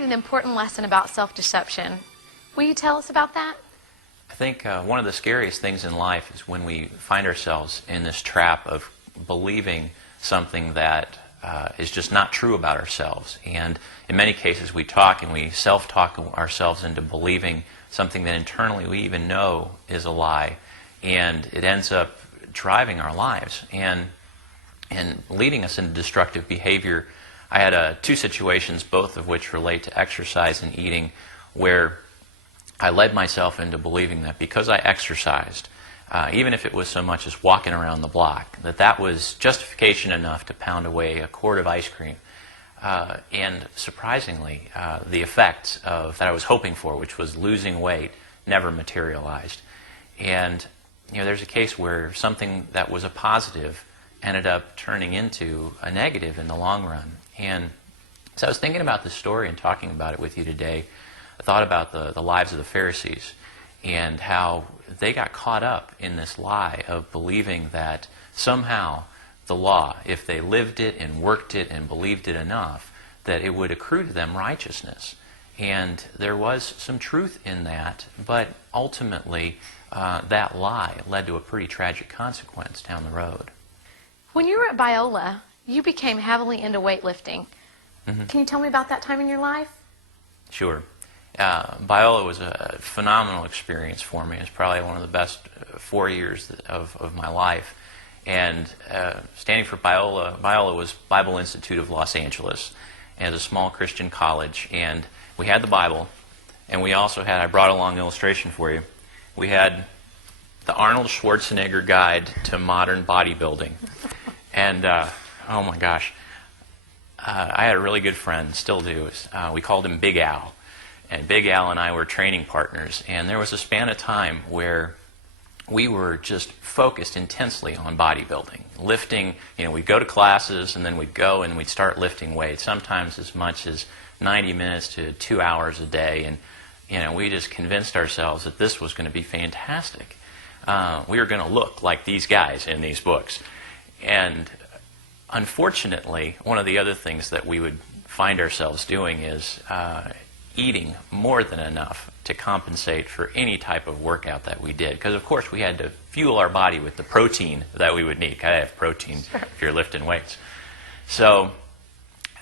learned an important lesson about self-deception. Will you tell us about that? I think one of the scariest things in life is when we find ourselves in this trap of believing something that is just not true about ourselves. And in many cases we talk and we self-talk ourselves into believing something that internally we even know is a lie. And it ends up driving our lives and leading us into destructive behavior. I had two situations, both of which relate to exercise and eating, where I led myself into believing that because I exercised, even if it was so much as walking around the block, that was justification enough to pound away a quart of ice cream. And surprisingly, the effects of that I was hoping for, which was losing weight, never materialized. And there's a case where something that was a positive ended up turning into a negative in the long run. And so I was thinking about this story and talking about it with you today. I thought about the lives of the Pharisees and how they got caught up in this lie of believing that somehow the law, if they lived it and worked it and believed it enough, that it would accrue to them righteousness. And there was some truth in that, but ultimately that lie led to a pretty tragic consequence down the road. When you were at Biola, you became heavily into weightlifting. Mm-hmm. Can you tell me about that time in your life? Sure. Biola was a phenomenal experience for me. It's probably one of the best 4 years of my life. And standing for Biola was Bible Institute of Los Angeles, and a small Christian college. And we had the Bible, and we also had, I brought along an illustration for you, we had the Arnold Schwarzenegger Guide to Modern Bodybuilding. And, oh my gosh, I had a really good friend, still do. We called him Big Al. And Big Al and I were training partners. And there was a span of time where we were just focused intensely on bodybuilding. Lifting, we'd go to classes, and then we'd go and we'd start lifting weights, sometimes as much as 90 minutes to 2 hours a day. And, we just convinced ourselves that this was going to be fantastic. We were going to look like these guys in these books. And unfortunately, one of the other things that we would find ourselves doing is eating more than enough to compensate for any type of workout that we did. Because, of course, we had to fuel our body with the protein that we would need. Got to have protein if you're lifting weights. So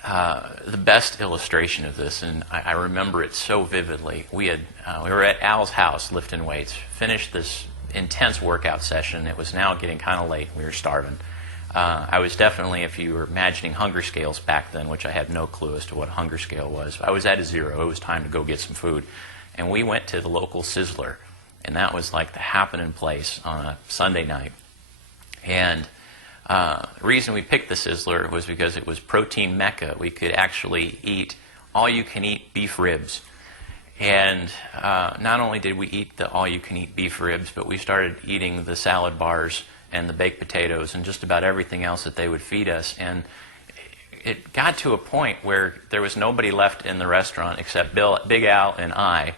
the best illustration of this, and I remember it so vividly, we were at Al's house lifting weights, finished this intense workout session. It was now getting kind of late. We were starving. I was definitely, if you were imagining hunger scales back then, which I had no clue as to what a hunger scale was, I was at a 0. It was time to go get some food. And we went to the local Sizzler, and that was like the happening place on a Sunday night. And the reason we picked the Sizzler was because it was protein mecca. We could actually eat all-you-can-eat beef ribs. And not only did we eat the all-you-can-eat beef ribs, but we started eating the salad bars and the baked potatoes and just about everything else that they would feed us. And it got to a point where there was nobody left in the restaurant except Big Al and I,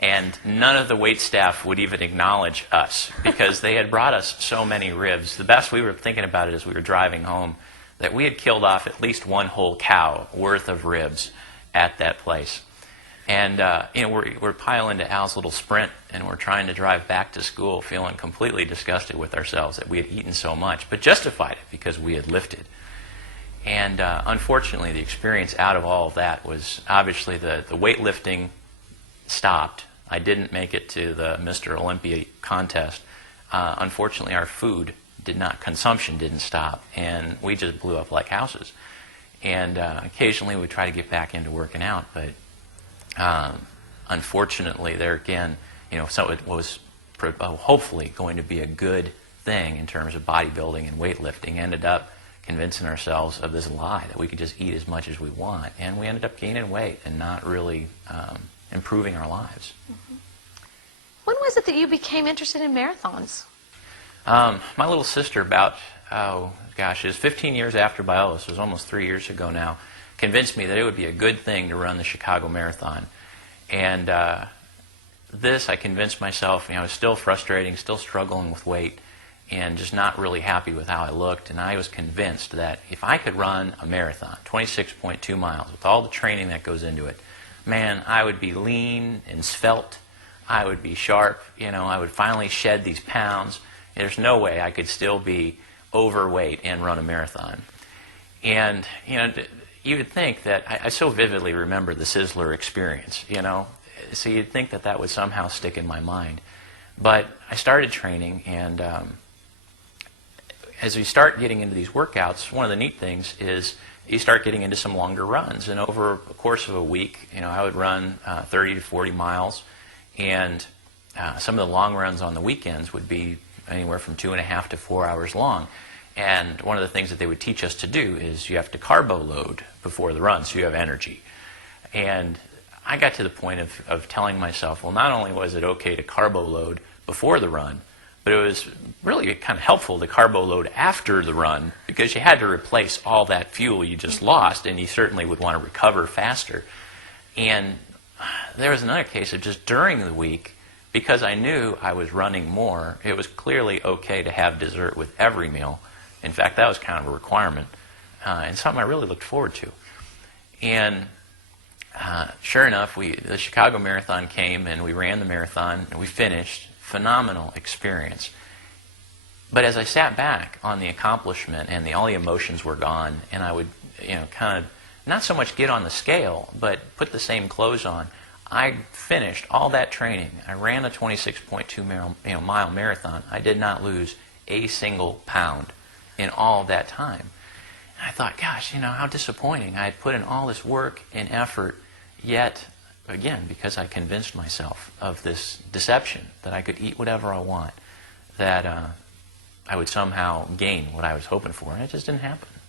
and none of the wait staff would even acknowledge us because they had brought us so many ribs. The best, we were thinking about it as we were driving home, that we had killed off at least one whole cow worth of ribs at that place. And we're piling into Al's little Sprint, and we're trying to drive back to school feeling completely disgusted with ourselves that we had eaten so much, but justified it because we had lifted. And unfortunately, the experience out of all of that was obviously the weightlifting stopped. I didn't make it to the Mr. Olympia contest. Unfortunately, our food consumption didn't stop, and we just blew up like houses. And occasionally we try to get back into working out, but unfortunately, there again, so it was hopefully going to be a good thing in terms of bodybuilding and weightlifting. Ended up convincing ourselves of this lie that we could just eat as much as we want, and we ended up gaining weight and not really improving our lives. Mm-hmm. When was it that you became interested in marathons? My little sister, about, it was 15 years after Biola, so it was almost 3 years ago now, convinced me that it would be a good thing to run the Chicago Marathon. And this, I convinced myself, I was still frustrating, still struggling with weight, and just not really happy with how I looked. And I was convinced that if I could run a marathon, 26.2 miles, with all the training that goes into it, man, I would be lean and svelte. I would be sharp. I would finally shed these pounds. There's no way I could still be overweight and run a marathon. And, you would think that, I so vividly remember the Sizzler experience, so you'd think that that would somehow stick in my mind. But I started training, and as we start getting into these workouts, one of the neat things is you start getting into some longer runs. And over the course of a week, I would run 30 to 40 miles, and some of the long runs on the weekends would be anywhere from 2.5 to 4 hours long. And one of the things that they would teach us to do is you have to carbo load before the run so you have energy. And I got to the point of telling myself, well, not only was it okay to carbo load before the run, but it was really kind of helpful to carbo load after the run, because you had to replace all that fuel you just lost, and you certainly would want to recover faster. And there was another case of just during the week, because I knew I was running more, it was clearly okay to have dessert with every meal. In fact, that was kind of a requirement, and something I really looked forward to. And sure enough, the Chicago Marathon came, and we ran the marathon, and we finished. Phenomenal experience. But as I sat back on the accomplishment, and all the emotions were gone, and I would, kind of not so much get on the scale, but put the same clothes on, I finished all that training. I ran a 26.2 mile marathon. I did not lose a single pound in all of that time. And I thought, gosh, how disappointing. I had put in all this work and effort, yet, again, because I convinced myself of this deception that I could eat whatever I want, that I would somehow gain what I was hoping for, and it just didn't happen.